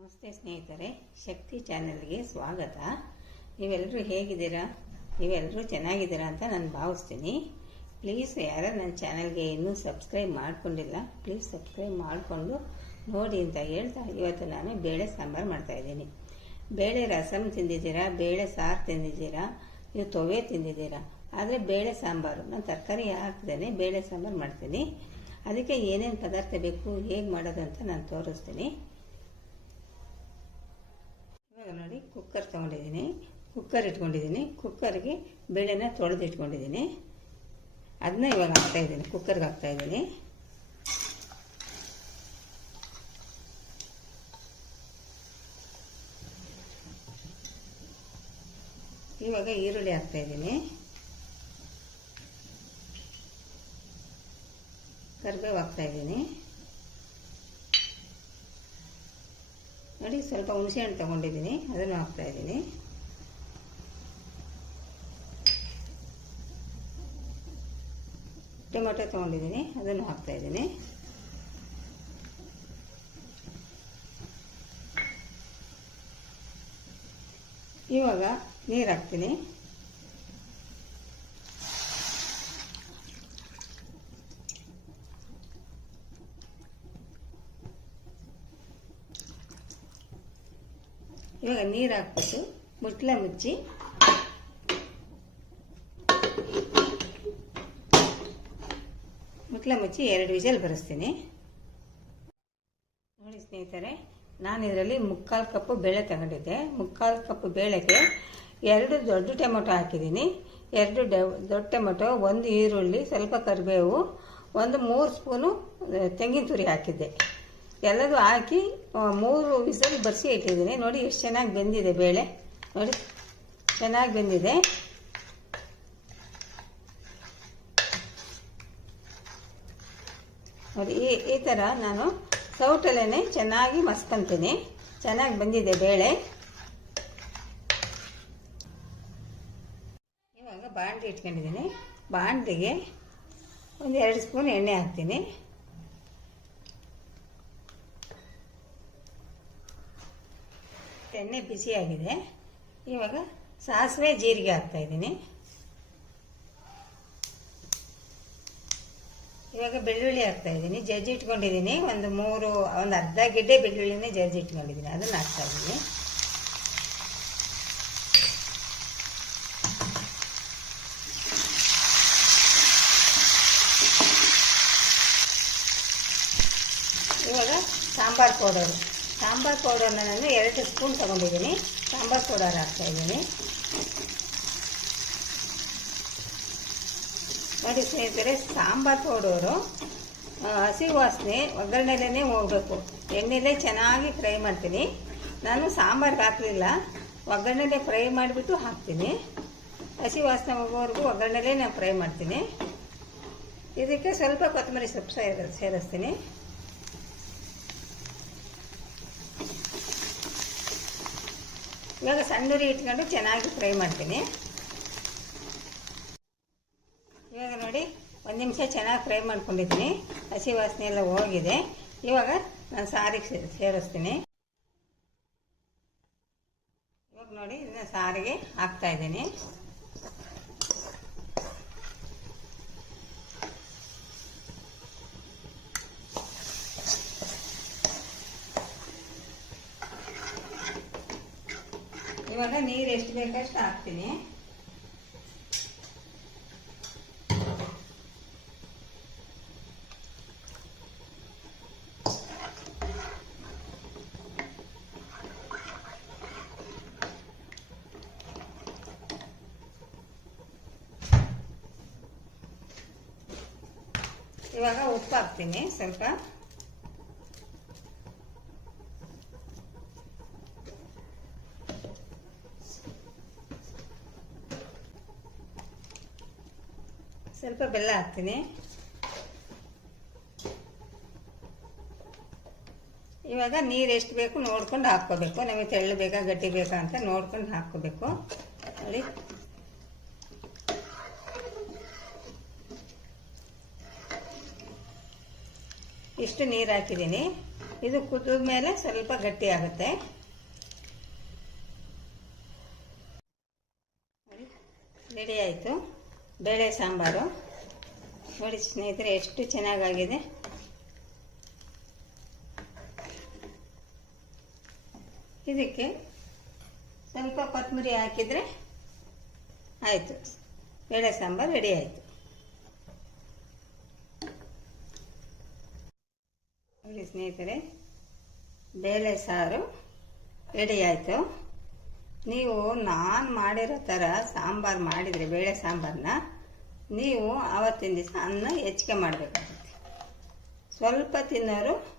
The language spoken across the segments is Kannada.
ನಮಸ್ತೆ ಸ್ನೇಹಿತರೆ, ಶಕ್ತಿ ಚಾನೆಲ್ಗೆ ಸ್ವಾಗತ. ನೀವೆಲ್ಲರೂ ಹೇಗಿದ್ದೀರಾ? ನೀವೆಲ್ಲರೂ ಚೆನ್ನಾಗಿದ್ದೀರಾ ಅಂತ ನಾನು ಭಾವಿಸ್ತೀನಿ. ಪ್ಲೀಸ್ ಯಾರು ನನ್ನ ಚಾನಲ್ಗೆ ಇನ್ನೂ ಸಬ್ಸ್ಕ್ರೈಬ್ ಮಾಡ್ಕೊಂಡಿಲ್ಲ, ಪ್ಲೀಸ್ ಸಬ್ಸ್ಕ್ರೈಬ್ ಮಾಡಿಕೊಂಡು ನೋಡಿ ಅಂತ ಹೇಳ್ತಾ ಇವತ್ತು ನಾನು ಬೇಳೆ ಸಾಂಬಾರು ಮಾಡ್ತಾಯಿದ್ದೀನಿ ಬೇಳೆ ರಸಮ್ ತಿಂದಿದ್ದೀರಾ? ಬೇಳೆ ಸಾರು ತಿಂದಿದ್ದೀರಾ? ನೀವು ತೊವೆ ತಿಂದಿದ್ದೀರಾ? ಆದರೆ ಬೇಳೆ ಸಾಂಬಾರು, ನಾನು ತರಕಾರಿ ಹಾಕ್ತೇನೆ ಬೇಳೆ ಸಾಂಬಾರು ಮಾಡ್ತೀನಿ. ಅದಕ್ಕೆ ಏನೇನು ಪದಾರ್ಥ ಬೇಕು, ಹೇಗೆ ಮಾಡೋದು ಅಂತ ನಾನು ತೋರಿಸ್ತೀನಿ ಇವಾಗ ನೋಡಿ ಕುಕ್ಕರ್ ತೊಗೊಂಡಿದ್ದೀನಿ. ಕುಕ್ಕರ್ ಇಟ್ಕೊಂಡಿದ್ದೀನಿ. ಕುಕ್ಕರ್ಗೆ ಬೇಳೆನ ತೊಳೆದು ಇಟ್ಕೊಂಡಿದ್ದೀನಿ. ಅದನ್ನ ಇವಾಗ ಹಾಕ್ತಾಯಿದ್ದೀನಿ ಕುಕ್ಕರ್ಗೆ ಹಾಕ್ತಾಯಿದ್ದೀನಿ ಇವಾಗ ಈರುಳ್ಳಿ ಹಾಕ್ತಾಯಿದ್ದೀನಿ ಕರಿಬೇವು ಹಾಕ್ತಾಯಿದ್ದೀನಿ ನೋಡಿ ಸ್ವಲ್ಪ ಹುಣಸೆ ಹಣ್ಣು ತೊಗೊಂಡಿದ್ದೀನಿ. ಅದನ್ನು ಹಾಕ್ತಾಯಿದ್ದೀನಿ ಟೊಮೆಟೊ ತೊಗೊಂಡಿದ್ದೀನಿ. ಅದನ್ನು ಹಾಕ್ತಾಯಿದ್ದೀನಿ ಇವಾಗ ನೀರು ಹಾಕ್ತೀನಿ. ಇವಾಗ ನೀರು ಹಾಕ್ಬಿಟ್ಟು ಮುಟ್ಲ ಮುಚ್ಚಿ. ಮುಟ್ಲ ಮುಚ್ಚಿ ಎರಡು ವಿಜಲ್ ಬರೆಸ್ತೀನಿ. ನೋಡಿ ಸ್ನೇಹಿತರೆ, ನಾನು ಇದರಲ್ಲಿ ಮುಕ್ಕಾಲು ಕಪ್ಪು ಬೇಳೆ ತಗೊಂಡಿದ್ದೆ. ಮುಕ್ಕಾಲು ಕಪ್ಪು ಬೇಳೆಗೆ ಎರಡು ದೊಡ್ಡ ಟೊಮೊಟೊ ಹಾಕಿದ್ದೀನಿ. ಎರಡು ದೊಡ್ಡ ಟೊಮೊಟೊ, ಒಂದು ಈರುಳ್ಳಿ, ಸ್ವಲ್ಪ ಕರಿಬೇವು, ಒಂದು ಮೂರು ಸ್ಪೂನು ತೆಂಗಿನ ತುರಿ ಹಾಕಿದ್ದೆ. ಎಲ್ಲದೂ ಹಾಕಿ ಮೂರು ವಿಸಲ್ ಬರ್ಸಿ ಇಟ್ಟಿದ್ದೀನಿ. ನೋಡಿ ಎಷ್ಟು ಚೆನ್ನಾಗಿ ಬೆಂದಿದೆ ಬೇಳೆ. ನೋಡಿ, ಚೆನ್ನಾಗಿ ಬೆಂದಿದೆ. ನೋಡಿ, ಈ ಈ ಥರ ನಾನು ಸೌಟಲ್ಲೇ ಚೆನ್ನಾಗಿ ಮಸ್ಕೊಂತೀನಿ. ಚೆನ್ನಾಗಿ ಬಂದಿದೆ ಬೇಳೆ. ಇವಾಗ ಬಾಂಡ್ಲಿ ಇಟ್ಕೊಂಡಿದ್ದೀನಿ. ಬಾಂಡ್ಲಿಗೆ ಒಂದು ಎರಡು ಸ್ಪೂನ್ ಎಣ್ಣೆ ಹಾಕ್ತೀನಿ. ಎಣ್ಣೆ ಬಿಸಿಯಾಗಿದೆ ಇವಾಗ ಸಾಸಿವೆ ಜೀರಿಗೆ ಹಾಕ್ತಾ ಇದ್ದೀನಿ. ಇವಾಗ ಬೆಳ್ಳುಳ್ಳಿ ಹಾಕ್ತಾ ಇದ್ದೀನಿ. ಜಜ್ಜಿ ಇಟ್ಕೊಂಡಿದ್ದೀನಿ. ಒಂದು ಮೂರು, ಒಂದು ಅರ್ಧ ಗಿಡ್ಡೆ ಬೆಳ್ಳುಳ್ಳಿನೇ ಜಜ್ಜಿ ಇಟ್ಕೊಂಡಿದ್ದೀನಿ. ಅದನ್ನು ಹಾಕ್ತಾ ಇದ್ದೀನಿ. ಇವಾಗ ಸಾಂಬಾರು ಪೌಡರು. ಸಾಂಬಾರು ಪೌಡರ್ನ ನಾನು ಎರಡು ಸ್ಪೂನ್ ತೊಗೊಂಡಿದ್ದೀನಿ. ಸಾಂಬಾರು ಪೌಡರ್ ಹಾಕ್ತಾಯಿದ್ದೀನಿ ನೋಡಿ ಸ್ನೇಹಿತರೆ, ಸಾಂಬಾರು ಪೌಡರು ಹಸಿ ವಾಸನೆ ಒಗ್ಗರಣೆಲೇ ಹೋಗಬೇಕು. ಎಣ್ಣೆಲೇ ಚೆನ್ನಾಗಿ ಫ್ರೈ ಮಾಡ್ತೀನಿ. ನಾನು ಸಾಂಬಾರ್ಗೆ ಹಾಕಲಿಲ್ಲ. ಒಗ್ಗರಣೆಲೇ ಫ್ರೈ ಮಾಡಿಬಿಟ್ಟು ಹಾಕ್ತೀನಿ. ಹಸಿ ವಾಸನೆ ಹೋಗೋವರೆಗೂ ಒಗ್ಗರಣೆಲೇ ನಾನು ಫ್ರೈ ಮಾಡ್ತೀನಿ. ಇದಕ್ಕೆ ಸ್ವಲ್ಪ ಕೊತ್ತಂಬರಿ ಸೊಪ್ಪು ಸೇರ ಸೇರಿಸ್ತೀನಿ. ಇವಾಗ ಸಣ್ಣ ಉರಿ ಇಟ್ಕೊಂಡು ಚೆನ್ನಾಗಿ ಫ್ರೈ ಮಾಡ್ತೀನಿ. ಇವಾಗ ನೋಡಿ, ಒಂದು ನಿಮಿಷ ಚೆನ್ನಾಗಿ ಫ್ರೈ ಮಾಡ್ಕೊಂಡಿದ್ದೀನಿ. ಹಸಿ ವಾಸನೆ ಎಲ್ಲ ಹೋಗಿದೆ. ಇವಾಗ ನಾನು ಸಾರಿಗೆ ಸೇರಿಸ್ತೀನಿ. ಇವಾಗ ನೋಡಿ ಇದನ್ನ ಸಾರಿಗೆ ಹಾಕ್ತಾ ಇವಾಗ ನೀರು ಎಷ್ಟು ಬೇಕಷ್ಟು ಹಾಕ್ತೀನಿ. ಇವಾಗ ಉಪ್ಪು ಹಾಕ್ತೀನಿ ಸ್ವಲ್ಪ. ಸ್ವಲ್ಪ ಬೆಲ್ಲ ಹಾಕ್ತೀನಿ. ಇವಾಗ ನೀರು ಎಷ್ಟು ಬೇಕು ನೋಡ್ಕೊಂಡು ಹಾಕ್ಕೋಬೇಕು. ನಮಗೆ ತೆಳ್ಳು ಬೇಕಾ ಗಟ್ಟಿ ಬೇಕಾ ಅಂತ ನೋಡ್ಕೊಂಡು ಹಾಕ್ಕೋಬೇಕು. ನೋಡಿ. ಇಷ್ಟು ನೀರು ಹಾಕಿದ್ದೀನಿ. ಇದು ಕುದಿದ ಮೇಲೆ ಸ್ವಲ್ಪ ಗಟ್ಟಿ ಆಗುತ್ತೆ. ರೆಡಿ ಆಯಿತು. ಬೇಳೆ ಸಾಂಬಾರು. ನೋಡಿ ಸ್ನೇಹಿತರೆ, ಎಷ್ಟು ಚೆನ್ನಾಗಾಗಿದೆ. ಇದಕ್ಕೆ ಸ್ವಲ್ಪ ಕೊತ್ತಂಬರಿ ಹಾಕಿದರೆ ಆಯಿತು. ಬೇಳೆ ಸಾಂಬಾರು ರೆಡಿ ಆಯಿತು. ನೋಡಿ ಸ್ನೇಹಿತರೆ, ಬೇಳೆ ಸಾರು ರೆಡಿ ಆಯಿತು. ನೀವು ನಾನು ಮಾಡಿರೋ ಥರ ಸಾಂಬಾರು ಮಾಡಿದರೆ, ಬೇಳೆ ಸಾಂಬಾರನ್ನ ನೀವು ಆವತ್ತಿನ ದಿವಸ ಅನ್ನ ಹೆಚ್ಚಿಗೆ ಮಾಡಬೇಕಾಗುತ್ತೆ. ಸ್ವಲ್ಪ ತಿನ್ನೋರು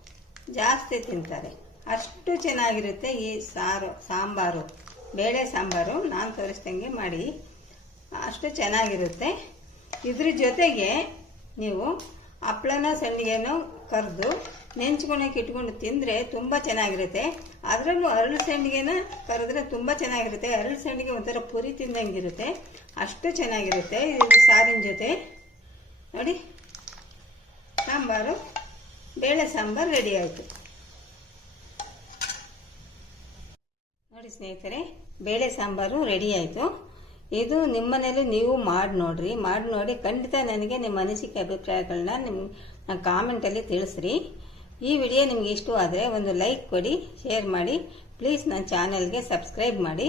ಜಾಸ್ತಿ ತಿಂತಾರೆ. ಅಷ್ಟು ಚೆನ್ನಾಗಿರುತ್ತೆ ಈ ಸಾರು, ಸಾಂಬಾರು. ಬೇಳೆ ಸಾಂಬಾರು ನಾನು ತೋರಿಸ್ದಂಗೆ ಮಾಡಿ. ಅಷ್ಟು ಚೆನ್ನಾಗಿರುತ್ತೆ. ಇದ್ರ ಜೊತೆಗೆ ನೀವು ಹಪ್ಳನ ಸಂಡಿಗೆನೂ ಕರೆದು ನೆಂಚ್ಕೊಳಕ್ಕೆ ಇಟ್ಕೊಂಡು ತಿಂದರೆ ತುಂಬ ಚೆನ್ನಾಗಿರುತ್ತೆ. ಅದರಲ್ಲೂ ಅರಳು ಸಂಡಿಗೆನ ಕರೆದ್ರೆ ತುಂಬ ಚೆನ್ನಾಗಿರುತ್ತೆ. ಅರಳು ಸಂಡಿಗೆ ಒಂಥರ ಪುರಿ ತಿಂದಂಗಿರುತ್ತೆ. ಅಷ್ಟು ಚೆನ್ನಾಗಿರುತ್ತೆ ಇದು ಸಾರಿನ ಜೊತೆ. ನೋಡಿ, ಸಾಂಬಾರು, ಬೇಳೆ ಸಾಂಬಾರು ರೆಡಿ ಆಯಿತು. ನೋಡಿ ಸ್ನೇಹಿತರೆ, ಬೇಳೆ ಸಾಂಬಾರು ರೆಡಿ ಆಯಿತು. ಇದು ನಿಮ್ಮನೇಲಿ ನೀವು ಮಾಡಿ ನೋಡ್ರಿ. ಮಾಡಿ ನೋಡಿ ಖಂಡಿತ ನನಗೆ ನಿಮ್ಮ ಅನಿಸಿಕೆ ಅಭಿಪ್ರಾಯಗಳನ್ನ ನಿಮ್ಮ ಕಾಮೆಂಟಲ್ಲಿ ತಿಳಿಸ್ರಿ. ಈ ವಿಡಿಯೋ ನಿಮಗೆ ಇಷ್ಟವಾದರೆ ಒಂದು ಲೈಕ್ ಕೊಡಿ ಶೇರ್ ಮಾಡಿ. ಪ್ಲೀಸ್ ನನ್ನ ಚಾನಲ್ಗೆ ಸಬ್ಸ್ಕ್ರೈಬ್ ಮಾಡಿ.